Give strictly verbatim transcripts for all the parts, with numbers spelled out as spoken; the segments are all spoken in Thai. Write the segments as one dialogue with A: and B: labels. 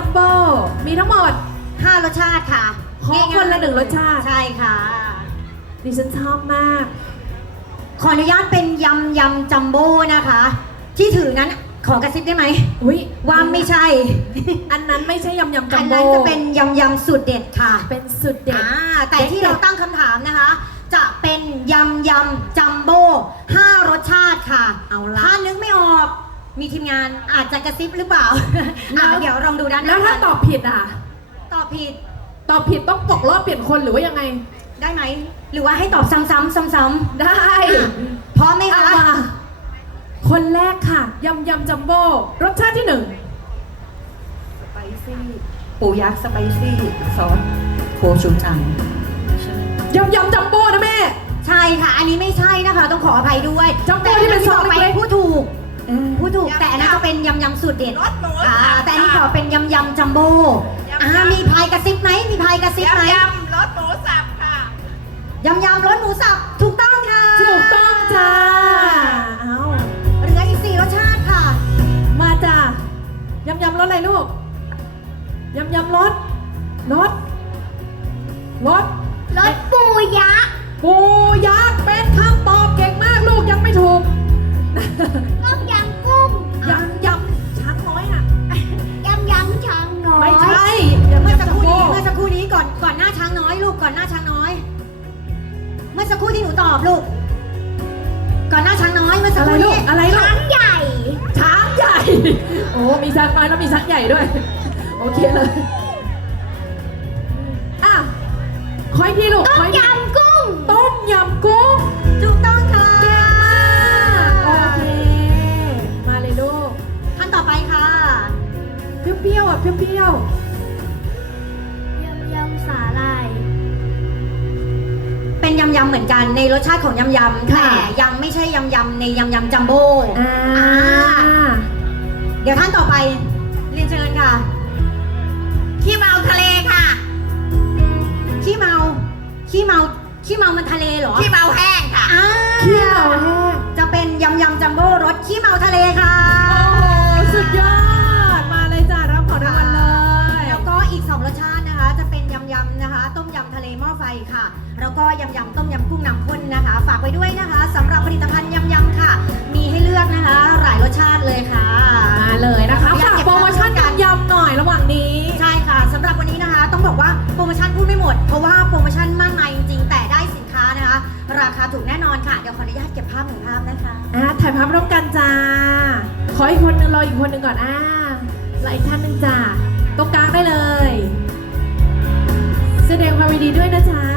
A: โบ้มีทั้งหมด
B: ห้ารสชาติค่ะ
A: ขอคนละหนึ่งรสชาติ
B: ใช่ค่ะ
A: ดิฉันชอบมาก
B: ขออนุญาตเป็นยำยำจัมโบ้นะคะที่ถือนั้นขอกระซิบได้ไหม
A: อุ้ย
B: ว่าไม่ใช่
A: อันนั้นไม่ใช่ยำยำจัมโบ้
B: อันนั้นจะเป็นยำยำสูตรเด็ดค่ะ
A: เป็นสูตรเด็ด
B: แต่ที่เราตั้งคำถามนะคะจะเป็นยำยำจัมโบ้ห้ารสชาติค่ะเอาละถ้านึกไม่ออกมีทีมงานอาจจะกระซิบหรือเปล่าเดี๋ยวลองดูด้านหน้า
A: แล้วถ้าตอบผิดอ่ะ
B: ตอบผิด
A: ตอบผิดต้องตกรอบเปลี่ยนคนหรือว่ายังไง
B: ได้ไหมหรือว่าให้ตอบซ้ำๆซ้ำ
A: ๆได้
B: พร้อมไหมคะ
A: คนแรกค่ะยำยำจัมโบ้รสชาติที่หนึ่ง
C: สไปซี่ปูยักษ์สไปซี่ซอสโคชูจัง
A: ยำยำจัมโบ้นะแม่
B: ใช่ค่ะอันนี้ไม่ใช่นะคะต้องขออภัยด้วย
A: จัมโบ้ที่เป็นซอสเล็ก
B: ผู้ถูกผู้ถูกแต่อันนั้นจะเป็นยำยำสูตรเด็ดแต่อันนี้ขอเป็นยำยำจัมโบ้มีพายกระซิบไหมมีพายกระซิบไหม
C: ยำรสหมูสับค่ะ
B: ยำยำรสหมูสับถูกต้องค่ะ
A: ถูกต้องจ้าเอา
B: เหลืออีกสี่รสชาติค่ะ
A: มาจ้ายำยำรสอะไรลูกยำยำรสรสรส
B: รสปูยักษ์
A: ปูยักษ์เป็นคำตอบเก่งมากลูกยังไม่ถูก
B: ต้มยำกุ้ง
A: ยำยำช้างน้อยอ่ะ
B: ยำยำช้างน้อย
A: ไม่ใช่
B: เมื่อสักครู่นี้เมื่อสักครู่นี้ก่อนก่อนหน้าช้างน้อยลูกก่อนหน้าช้างน้อยเมื่อสักครู่ที่หนูตอบลูกก่อนหน้าช้างน้อยเมื่อสักครู่นี้
A: อะไรลูก
B: ช้างใหญ่
A: ช้างใหญ่โอ้มีช้างน้อยแล้วมีช้างใหญ่ด้วยโอเคเลยอ่ะคอยที่ลูก
B: ต้มยำกุ้ง
A: ต้มยำกุ้ง
B: ถูกต้องค่ะ
A: เก่งมากโอเคมาเลยลูก
B: ท่านต่อไปค่ะ
A: เปรี้ยวๆอ่ะเปรี้ยว
B: ๆยำยำสาหร่ายเป็นยำยำเหมือนกันในรสชาติของยำยำแต่ยังไม่ใช่ยำยำในยำยำจัมโบ้
A: อ่า
B: เดี๋ยวท่านต่อไปเรียนเชิญค่ะขี้เมาทะเลค่ะขี้เมาขี้เมาขี้เมามันทะเลเหรอ
C: ขี้เมาแห้งค่ะ
A: ขี้เมาแห้ง
B: จะเป็นยำยำจัมโบ้รสขี้เมาทะเลค่ะ
A: โอ้สุดยอดมาเลยจ้ารับของรางวัลเลย
B: แล้วก็อีกสองรสชาตินะคะจะเป็นยำยำนะคะต้มยำทะเลหม้อไฟค่ะแล้วก็ยำยำต้มยำกุ้งน้ำข้นนะคะฝากไว้ด้วยนะคะสำหรับผลิตภัณฑ์ยำยำค่ะมีให้เลือกนะคะหลายรสชาติเลยค่ะ
A: มาเลยนะคะฝากโปรโมชั่นยำยำหน่อยระหว่างนี้
B: ใช่ค่ะสำหรับวันนี้นะคะต้องบอกว่าโปรโมชั่นพูดไม่หมดเพราะว่าโปรโมชั่นมากมายจริงๆแต่ได้สินค้านะคะราคาถูกแน่นอนค่ะเดี๋ยวขออนุญาตเก็บภาพหนึ่งภาพนะคะ
A: อ่าถ่ายภาพร่วมกันจ้าขออีกคนนึงรออีกคนนึงก่อนอ่าไล่ท่านหนึ่งจ้าตรงกลางได้เลยแสดงความยินดีด้วยนะจ๊ะ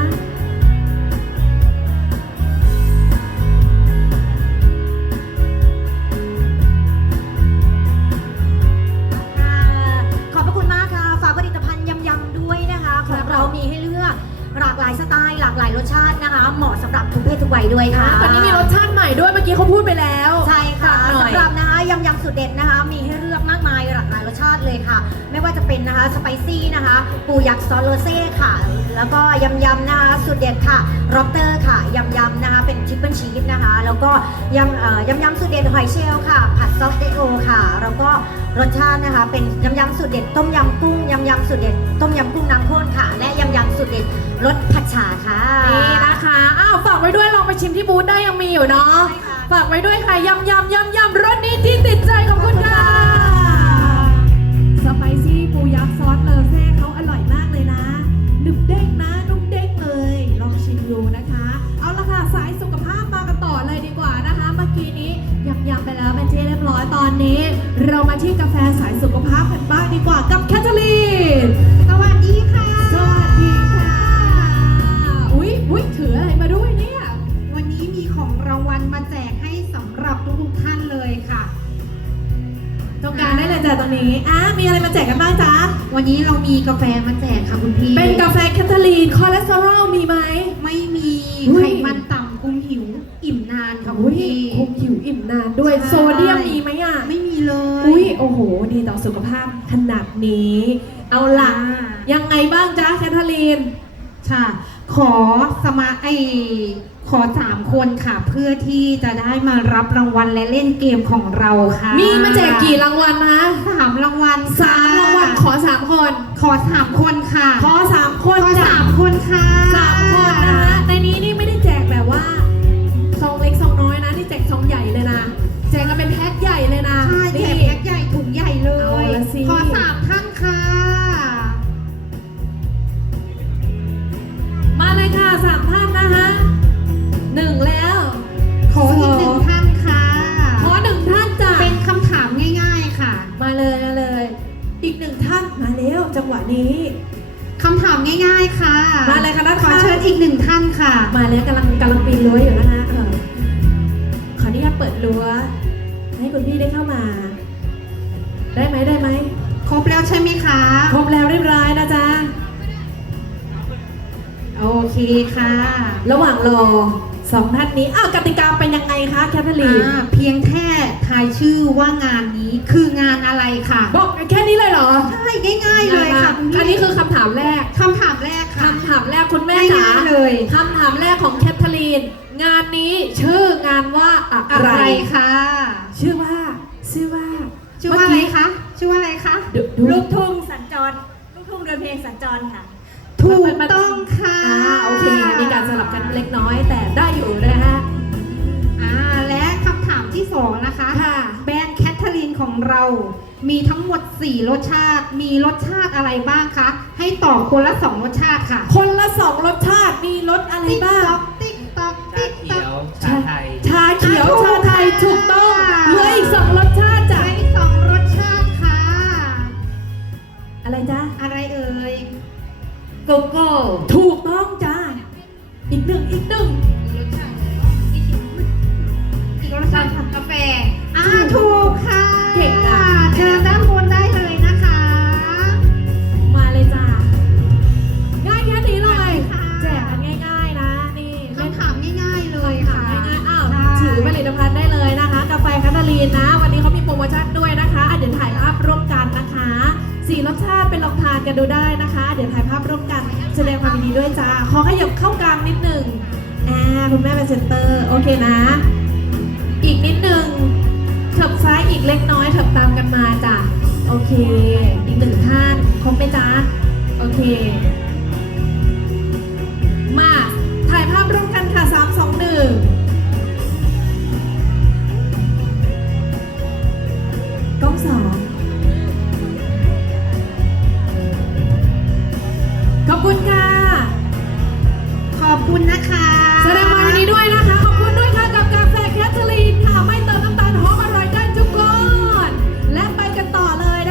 B: ขอบพระคุณมากค่ะฝากผลิตภัณฑ์ยำยำด้วยนะคะของเรามีให้เลือกหลากหลายสไตล์หลากหลายรสชาตินะคะเหมาะสำหรับทุกเพศทุกวัยด้วยค่ะ
A: วันนี้มีรสชาติใหม่ด้วยเมื่อกี้เขาพูดไปแล้ว
B: ใช่ค่ะสำหรับนะคะยำยำสุดเด็ดนะคะมีให้เลือกมากมายหลากหลายรสชาติเลยค่ะไม่ว่าจะเป็นนะคะสไปซี่นะคะปูยักษ์ซอสโรเซ่ค่ะแล้วก็ยำยำนะคะสุดเด็ดค่ะร็อบเตอร์ค่ะยำยำนะคะเป็นชิปเปิลชีสนะคะแล้วก็ยำเอ่อยำยำสุดเด็ดหอยเชลล์ค่ะผัดซอสเดโอค่ะแล้วก็รสชาตินะคะเป็นยำยำสุดเด็ดต้มยำกุ้งยำยำสุดเด็ดต้มยำกุ้งน้ำข้นค่ะและยำยำสุดเด็ดรสผัดฉ่าค่ะ
A: นี่นะคะอ้าวฝากไว้ด้วยลองไปชิมที่บูธได้ยังมีอยู่เนาะฝากไว้ด้วยค่ะยำยำยำยำรสนี้ที่ติดใจของคุณค่ะสไปซี่ปูยักษ์ซอสเลอเซ่เขาอร่อยมากเลยนะนุ่มเด้งนะนุ่มเด้งเลยลองชิมดูนะคะเอาละค่ะสายสุขภาพมากันต่อเลยดีกว่านะคะเมื่อกี้นี้ยำยำไปแล้วเป็นที่เรียบร้อยตอนนี้เรามาที่กาแฟสายสุขภาพกันบ้างดีกว่ากับแคทเธอรีน
B: สวัสดีค่ะ
A: สวัสดีค่ะอุ๊ยอุ๊ยถืออะไรมาด้วยเนี่ย
D: วันนี้มีของรางวัลมาแจกให้สำหรับทุกท่านเลยค่ะ
A: ตรงกลางได้เลยจ้ะตรงนี้อ่ะมีอะไรมาแจกกันบ้างจ๊ะ
D: วันนี้เรามีกาแฟมาแจกค่ะคุณพี่
A: เป็นกาแฟแคทเธอรีนคอเลสเตอรอลมีไหม
D: ไม่มีไขมันต่ำคุมหิวอิ่มนานค่ะคุณพี่
A: คุมหิวอิ่มนานด้วยโซเดียมมีไหมอ่ะ
D: ไม่มีเลย
A: อุ้ยโอ้โหดีต่อสุขภาพขนาดนี้เอาล่ะยังไงบ้างจ๊ะแคทเธอรีน
D: ค่ะขอสมาไอขอสามคนค่ะเพื่อที่จะได้มารับรางวัลและเล่นเกมของเราค่ะ
A: มีมาแจกกี่รางวัลนะ
D: สามรางวัล
A: สามรางวัลขอสามคน
D: ขอสามคนค่ะ
A: ขอสามคน
D: ขอ
A: จ้ะ
D: สามคนค่ะ
A: สามคนนะคะในนี้นี่ไม่ได้แจกแบบว่าซองเล็กซองน้อยนะนี่แจกซองใหญ่เลยนะแจกกันเป็นแพ็คใหญ่เลยนะ
D: ใช่แถม
A: นี่
D: แพ็คใหญ่ถุงใหญ่เล
A: เอา
D: ย
A: ละสิ
D: ขอสามท่านค่ะ
A: มาเลยค่ะสามท่านนะคะหนึ่งแล้ว
D: ขออีกหนึ่งท่านค่ะ
A: ขอหนึ่งท่านจ้ะ
D: เป็นคำถามง่ายๆค่ะ
A: มาเลยมาเลย อีกหนึ่งท่านมาแล้วจังหวะนี้
D: คำถามง่ายๆค่ะ
A: มาเลยค่ะนัท
D: ขอเชิญอีกหนึ่งท่านค่ะ
A: มาแล้วกำลังกำลังปีนรั้วอยู่นะคะเออขออนุญาตเปิดรั้วให้คุณพี่ได้เข้ามา ได้ไหมได้ไหม
D: ครบแล้วใช่ไหมคะ
A: ครบแล้วเรียบร้อยนะจ๊ะ
D: โอเคค่ะ
A: ระหว่างรอสองท่านนี้อ้าวกติกาเป็นยังไงคะแคทเธอรีน
D: อ่าเพียงแค่ทายชื่อว่างานนี้คืองานอะไรค่ะ
A: บอกแค่นี้เลยเหรอ
D: ใช่ง่ายๆเลยค่ะณพี่
A: อันนี้คือคำถามแรก
D: คำถามแรกค่ะ
A: คำถามแรกคุณแม่จ๋า
D: ง่ายๆเลย
A: คำถามแรกของแคทเธอรีน งานนี้ชื่องานว่าอะ
D: อะไร ไรคะ
A: ชื่อว่าชื่อว่า
D: ชื่อว่าอะไรคะชื่อว่าอะไรคะ
A: เดี๋ยวดู
C: ลูกทุ่งสัญจร ลูกทุ่งเดินเพลงสัญจรค่ะ
D: ถูกต้องค่ะ
A: อ่าโอเค มีการสลับกันเล็กน้อยแต่ได้อยู่นะฮะ
D: อ่าและคำถามที่สองนะคะ
A: ค่ะ
D: แบรนด์แคทเธอรีนของเรา มีทั้งหมดสี่รสชาติ มีรสชาติอะไรบ้างคะ ให้ตอบคนละสองรสชาติค่ะ
A: คนละสองรสชาติมีรสอะไร
D: ติ๊ก
A: บ้าง
D: ตอกติ๊กตอก
E: ชา
D: ติ๊ก
E: เขี
D: ตอ
E: ย
D: ก
E: ว ชาไทย
A: ชาเขียว
D: อ่ะถู
A: ชาก ไทย
D: ค่ะ
A: ถูกต้องเหลืออีกสองรสชาติจ้ะ
D: ใช้สองรสชาติค่ะ
A: อะไรจ๊ะ
D: อะไรเอ่ย
A: โกโก้ถูกต้องจ้าอีกหนึ่งอีกหนึ่ง
D: รสชาติอีกรสชาติค่ะกาแฟอ่าถูกค่ะ
A: เก่งอ่ะ
D: เชิญด้านบนได้เลยนะคะ
A: มาเลยจ้าง่ายแค่นี้เลย
D: ค่ะ
A: แจกกันง่ายๆนะนี่เล่น
D: คำถามง่ายๆเลย
A: ถา
D: ค่ะ
A: มง่ายๆอ้าว
D: ใช่
A: ถือผลิตภัณฑ์ได้เลยนะคะ กาแฟคัตเตอรีนนะ วันนี้เขามีโปรโมชั่นด้วยนะคะอ่ะเดี๋ยวถ่ายภาพร่วมกันนะคะสี่รสชาติเป็นลองทานกันดูได้นะคะ เดี๋ยวถ่ายภาพร่วมกันแสดงความยินดีด้วยจ้าขอขยับเข้ากลางนิดหนึ่งอ่าคุณแม่เป็นเซนเตอร์โอเคนะ อีกนิดหนึ่งเถิบซ้ายอีกเล็กน้อยเถิบตามกันมาจ้ะโอเค อีกหนึ่งท่านครบไหมจ๊ะโอเค